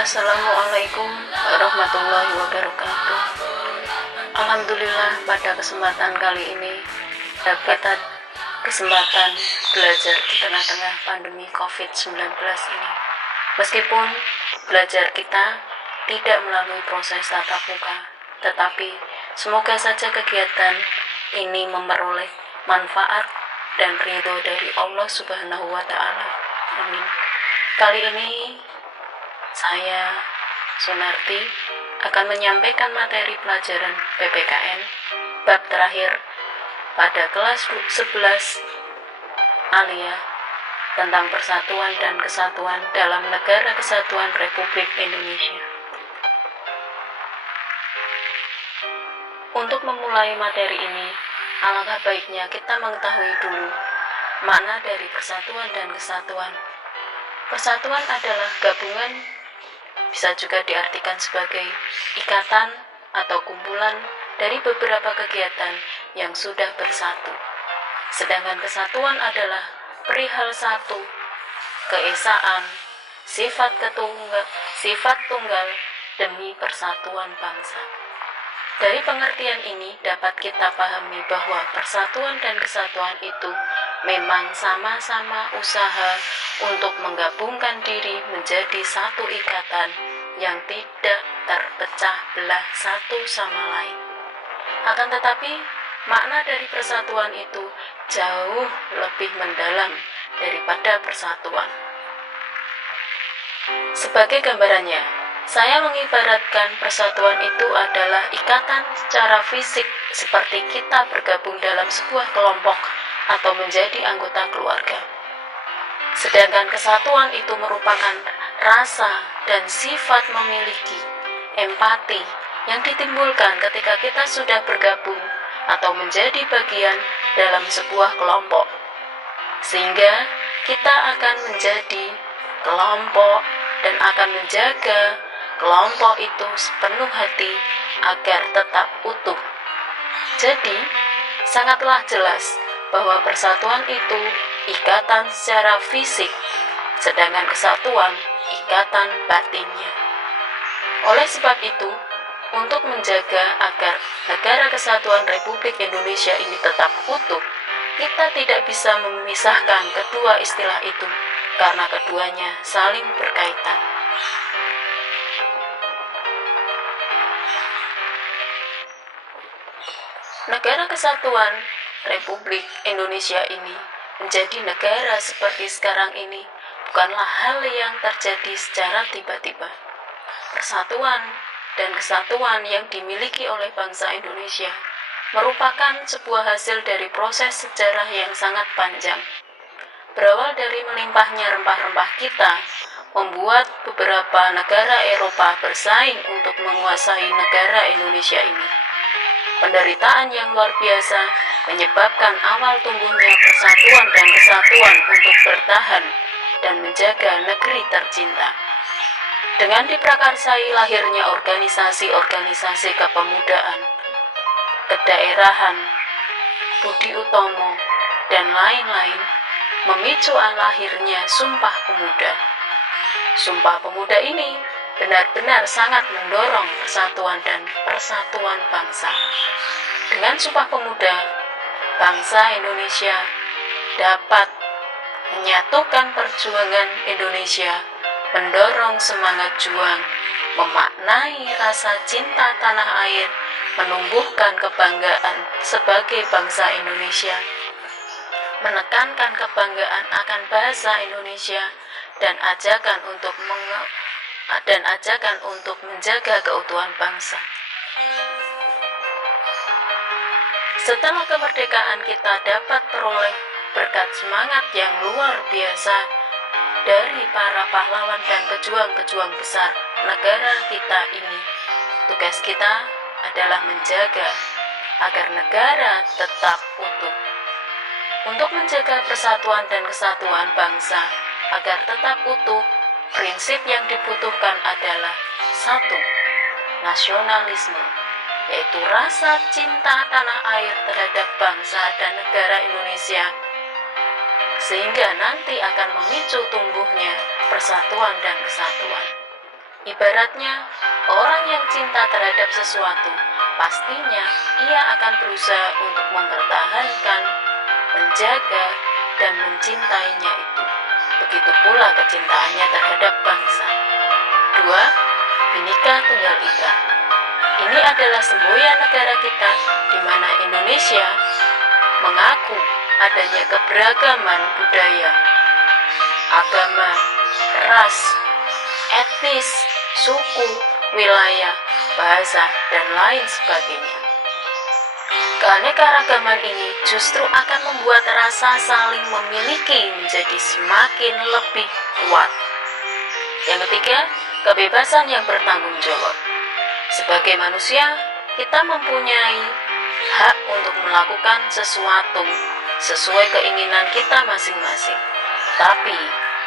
Assalamualaikum warahmatullahi wabarakatuh. Alhamdulillah pada kesempatan kali ini kita kesempatan belajar di tengah-tengah pandemi COVID-19 ini. Meskipun belajar kita tidak melalui proses tatap muka, tetapi semoga saja kegiatan ini memperoleh manfaat dan ridho dari Allah Subhanahu wa Ta'ala. Amin. Kali ini saya, Sunarti, akan menyampaikan materi pelajaran PPKN bab terakhir pada kelas 11 Alia tentang persatuan dan kesatuan dalam Negara Kesatuan Republik Indonesia. Untuk memulai materi ini, alangkah baiknya kita mengetahui dulu makna dari persatuan dan kesatuan. Persatuan adalah gabungan, bisa juga diartikan sebagai ikatan atau kumpulan dari beberapa kegiatan yang sudah bersatu. Sedangkan kesatuan adalah perihal satu, keesaan, sifat tunggal demi persatuan bangsa. Dari pengertian ini dapat kita pahami bahwa persatuan dan kesatuan itu memang sama-sama usaha untuk menggabungkan diri menjadi satu ikatan yang tidak terpecah belah satu sama lain. Akan tetapi, makna dari persatuan itu jauh lebih mendalam daripada persatuan. Sebagai gambarannya, saya mengibaratkan persatuan itu adalah ikatan secara fisik seperti kita bergabung dalam sebuah kelompok atau menjadi anggota keluarga. Sedangkan kesatuan itu merupakan rasa dan sifat memiliki empati yang ditimbulkan ketika kita sudah bergabung atau menjadi bagian dalam sebuah kelompok. Sehingga kita akan menjadi kelompok dan akan menjaga kelompok itu sepenuh hati agar tetap utuh. Jadi, sangatlah jelas bahwa persatuan itu ikatan secara fisik, sedangkan kesatuan ikatan batinnya. Oleh sebab itu, untuk menjaga agar Negara Kesatuan Republik Indonesia ini tetap utuh, kita tidak bisa memisahkan kedua istilah itu, karena keduanya saling berkaitan. Negara Kesatuan Republik Indonesia ini menjadi negara seperti sekarang ini bukanlah hal yang terjadi secara tiba-tiba. Persatuan dan kesatuan yang dimiliki oleh bangsa Indonesia merupakan sebuah hasil dari proses sejarah yang sangat panjang. Berawal dari melimpahnya rempah-rempah kita, membuat beberapa negara Eropa bersaing untuk menguasai negara Indonesia ini. Penderitaan yang luar biasa menyebabkan awal tumbuhnya persatuan dan kesatuan untuk bertahan dan menjaga negeri tercinta. Dengan diprakarsai lahirnya organisasi-organisasi kepemudaan, kedaerahan, Budi Utomo, dan lain-lain, memicu lahirnya Sumpah Pemuda. Sumpah Pemuda ini benar-benar sangat mendorong persatuan dan persatuan bangsa. Dengan Sumpah Pemuda, bangsa Indonesia dapat menyatukan perjuangan Indonesia, mendorong semangat juang, memaknai rasa cinta tanah air, menumbuhkan kebanggaan sebagai bangsa Indonesia, menekankan kebanggaan akan bahasa Indonesia, dan ajakan untuk menjaga keutuhan bangsa. Setelah kemerdekaan kita dapat peroleh berkat semangat yang luar biasa dari para pahlawan dan pejuang-pejuang besar negara kita ini. Tugas kita adalah menjaga agar negara tetap utuh. Untuk menjaga persatuan dan kesatuan bangsa agar tetap utuh, prinsip yang dibutuhkan adalah satu, nasionalisme, yaitu rasa cinta tanah air terhadap bangsa dan negara Indonesia, sehingga nanti akan memicu tumbuhnya persatuan dan kesatuan. Ibaratnya, orang yang cinta terhadap sesuatu, pastinya ia akan berusaha untuk mempertahankan, menjaga, dan mencintainya itu. Begitu pula kecintaannya terhadap bangsa. 2. Bhinneka Tunggal Ika. Ini adalah semboyan negara kita, di mana Indonesia mengaku adanya keberagaman budaya, agama, ras, etnis, suku, wilayah, bahasa, dan lain sebagainya. Keanekaragaman ini justru akan membuat rasa saling memiliki menjadi semakin lebih kuat. Yang ketiga, kebebasan yang bertanggung jawab. Sebagai manusia, kita mempunyai hak untuk melakukan sesuatu sesuai keinginan kita masing-masing. Tapi,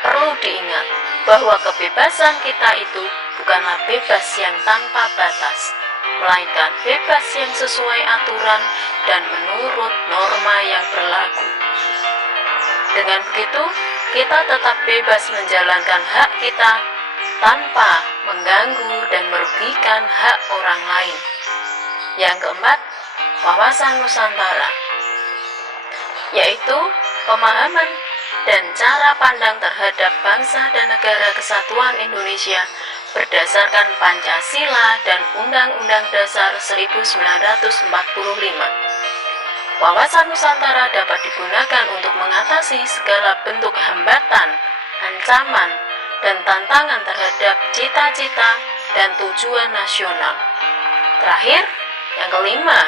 perlu diingat bahwa kebebasan kita itu bukanlah bebas yang tanpa batas, melainkan bebas yang sesuai aturan dan menurut norma yang berlaku. Dengan begitu, kita tetap bebas menjalankan hak kita tanpa mengganggu dan merugikan hak orang lain. Yang keempat, wawasan Nusantara, yaitu pemahaman dan cara pandang terhadap bangsa dan negara kesatuan Indonesia berdasarkan Pancasila dan Undang-Undang Dasar 1945. Wawasan Nusantara dapat digunakan untuk mengatasi segala bentuk hambatan, ancaman, dan tantangan terhadap cita-cita dan tujuan nasional. Terakhir, yang kelima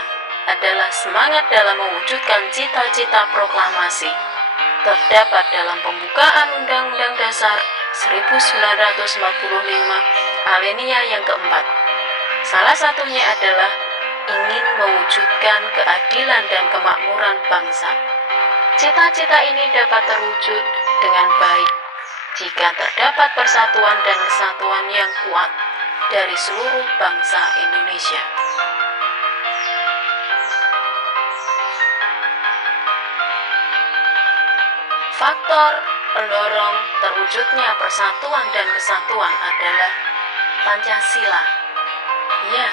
adalah semangat dalam mewujudkan cita-cita proklamasi. Terdapat dalam pembukaan Undang-Undang Dasar 1945 alinea yang keempat. Salah satunya adalah ingin mewujudkan keadilan dan kemakmuran bangsa. Cita-cita ini dapat terwujud dengan baik jika terdapat persatuan dan kesatuan yang kuat dari seluruh bangsa Indonesia. Faktor pendorong terwujudnya persatuan dan kesatuan adalah Pancasila. Ya,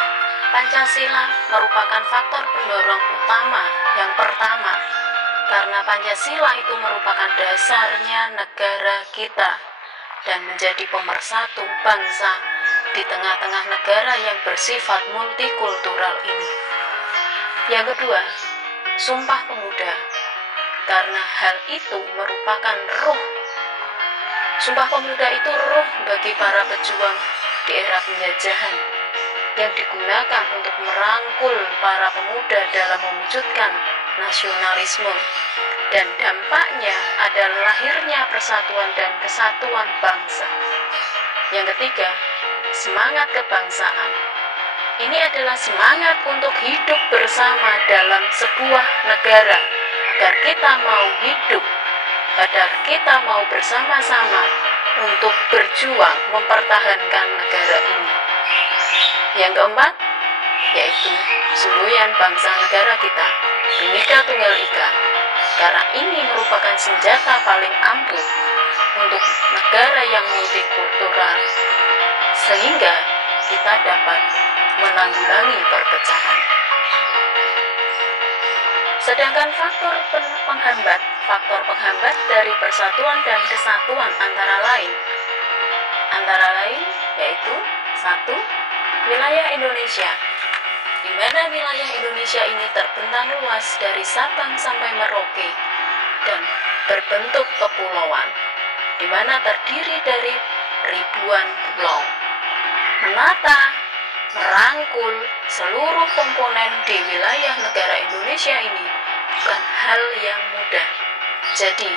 Pancasila merupakan faktor pendorong utama yang pertama, karena Pancasila itu merupakan dasarnya negara kita dan menjadi pemersatu bangsa di tengah-tengah negara yang bersifat multikultural ini. Yang kedua, Sumpah Pemuda, karena hal itu merupakan ruh. Sumpah Pemuda itu ruh bagi para pejuang di era penjajahan yang digunakan untuk merangkul para pemuda dalam mewujudkan nasionalisme, dan dampaknya adalah lahirnya persatuan dan kesatuan bangsa. Yang ketiga, semangat kebangsaan. Ini adalah semangat untuk hidup bersama dalam sebuah negara, agar kita mau hidup, agar kita mau bersama-sama untuk berjuang mempertahankan negara ini. Yang keempat, yaitu semboyan bangsa negara kita, Bhinneka Tunggal Ika, karena ini merupakan senjata paling ampuh untuk negara yang multikultural, sehingga kita dapat menanggulangi perpecahan. Sedangkan faktor penghambat dari persatuan dan kesatuan antara lain yaitu 1. Wilayah Indonesia, di mana wilayah Indonesia ini terbentang luas dari Sabang sampai Merauke dan berbentuk kepulauan, di mana terdiri dari ribuan pulau. Menata, merangkul seluruh komponen di wilayah negara Indonesia ini bukan hal yang mudah. Jadi,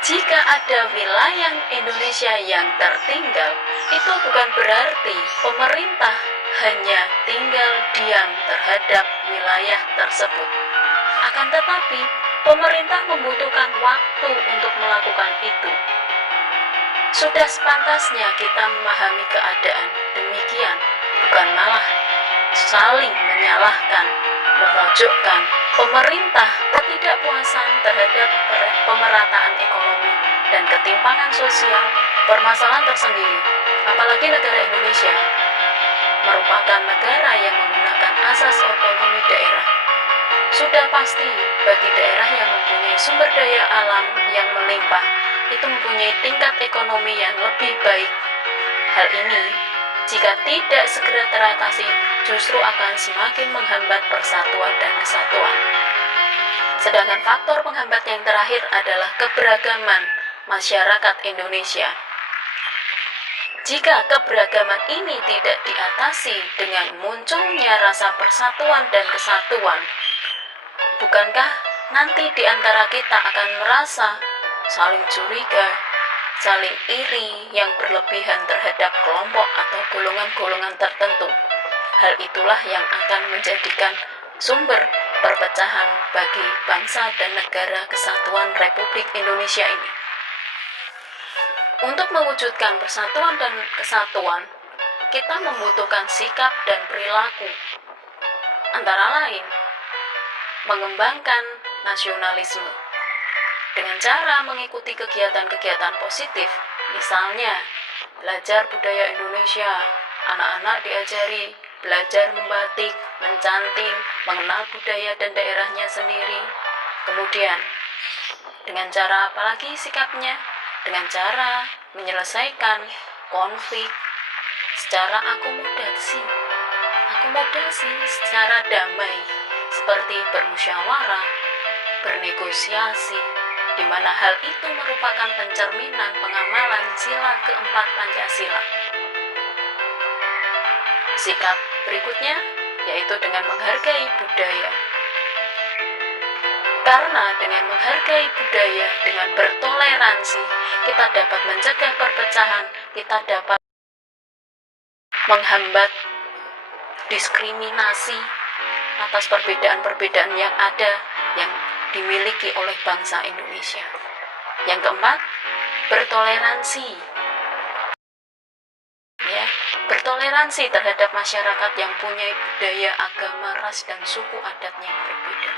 jika ada wilayah Indonesia yang tertinggal, itu bukan berarti pemerintah hanya tinggal diam terhadap wilayah tersebut. Akan tetapi, pemerintah membutuhkan waktu untuk melakukan itu. Sudah sepantasnya kita memahami keadaan demikian, bukan malah saling menyalahkan, memojokkan pemerintah. Ketidakpuasan terhadap pemerataan ekonomi dan ketimpangan sosial permasalahan tersendiri, apalagi negara Indonesia merupakan negara yang menggunakan asas otonomi daerah. Sudah pasti bagi daerah yang mempunyai sumber daya alam yang melimpah itu mempunyai tingkat ekonomi yang lebih baik. Hal ini jika tidak segera teratasi justru akan semakin menghambat persatuan dan kesatuan. Sedangkan faktor penghambat yang terakhir adalah keberagaman masyarakat Indonesia. Jika keberagaman ini tidak diatasi dengan munculnya rasa persatuan dan kesatuan, bukankah nanti di antara kita akan merasa saling curiga, saling iri yang berlebihan terhadap kelompok atau golongan-golongan tertentu? Hal itulah yang akan menjadikan sumber perpecahan bagi bangsa dan negara kesatuan Republik Indonesia ini. Untuk mewujudkan persatuan dan kesatuan, kita membutuhkan sikap dan perilaku. Antara lain, mengembangkan nasionalisme dengan cara mengikuti kegiatan-kegiatan positif, misalnya belajar budaya Indonesia, anak-anak diajari belajar membatik, mencanting, mengenal budaya dan daerahnya sendiri. Kemudian, dengan cara apa lagi sikapnya? Dengan cara menyelesaikan konflik secara akomodasi secara damai, seperti bermusyawarah, bernegosiasi, di mana hal itu merupakan pencerminan pengamalan sila keempat Pancasila. Sikap berikutnya yaitu dengan menghargai budaya. Karena dengan menghargai budaya, dengan bertoleransi, kita dapat mencegah perpecahan, kita dapat menghambat diskriminasi atas perbedaan-perbedaan yang ada yang dimiliki oleh bangsa Indonesia. Yang keempat, bertoleransi. Bertoleransi terhadap masyarakat yang punya budaya, agama, ras, dan suku adatnya yang berbeda.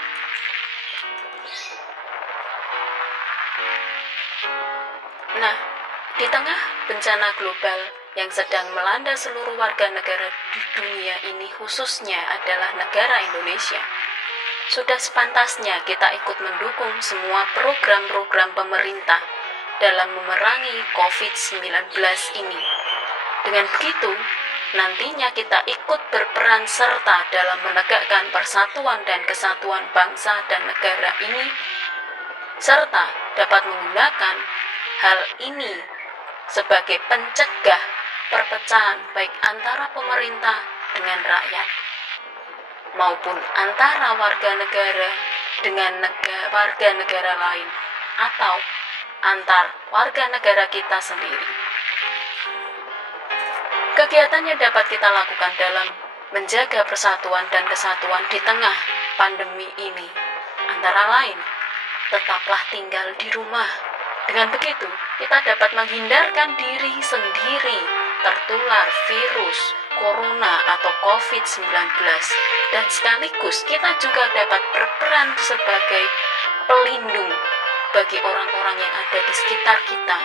Nah, di tengah bencana global yang sedang melanda seluruh warga negara di dunia ini, khususnya adalah negara Indonesia, sudah sepantasnya kita ikut mendukung semua program-program pemerintah dalam memerangi COVID-19 ini. Dengan begitu, nantinya kita ikut berperan serta dalam menegakkan persatuan dan kesatuan bangsa dan negara ini, serta dapat menggunakan hal ini sebagai pencegah perpecahan baik antara pemerintah dengan rakyat, maupun antara warga negara dengan warga negara lain, atau antar warga negara kita sendiri. Kegiatan yang dapat kita lakukan dalam menjaga persatuan dan kesatuan di tengah pandemi ini antara lain, tetaplah tinggal di rumah. Dengan begitu, kita dapat menghindarkan diri sendiri tertular virus corona atau COVID-19, dan sekaligus kita juga dapat berperan sebagai pelindung bagi orang-orang yang ada di sekitar kita,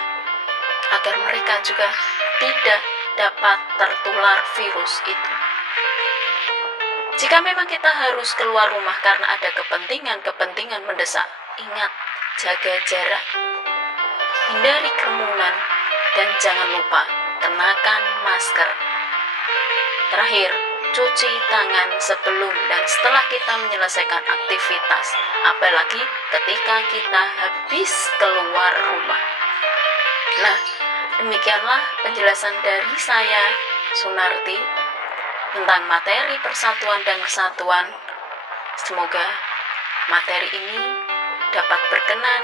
agar mereka juga tidak dapat tertular virus itu. Jika memang kita harus keluar rumah karena ada kepentingan mendesak, ingat, jaga jarak, hindari kerumunan, dan jangan lupa kenakan masker. Terakhir, cuci tangan sebelum dan setelah kita menyelesaikan aktivitas, apalagi ketika kita habis keluar rumah. Nah, demikianlah penjelasan dari saya, Sunarti, tentang materi persatuan dan kesatuan. Semoga materi ini dapat berkenan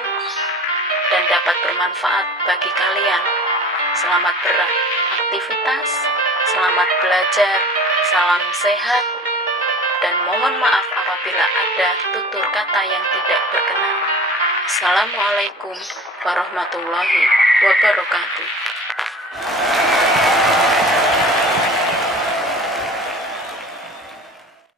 dan dapat bermanfaat bagi kalian. Selamat beraktivitas, selamat belajar, salam sehat, dan mohon maaf apabila ada tutur kata yang tidak berkenan. Assalamualaikum warahmatullahi wabarakatuh.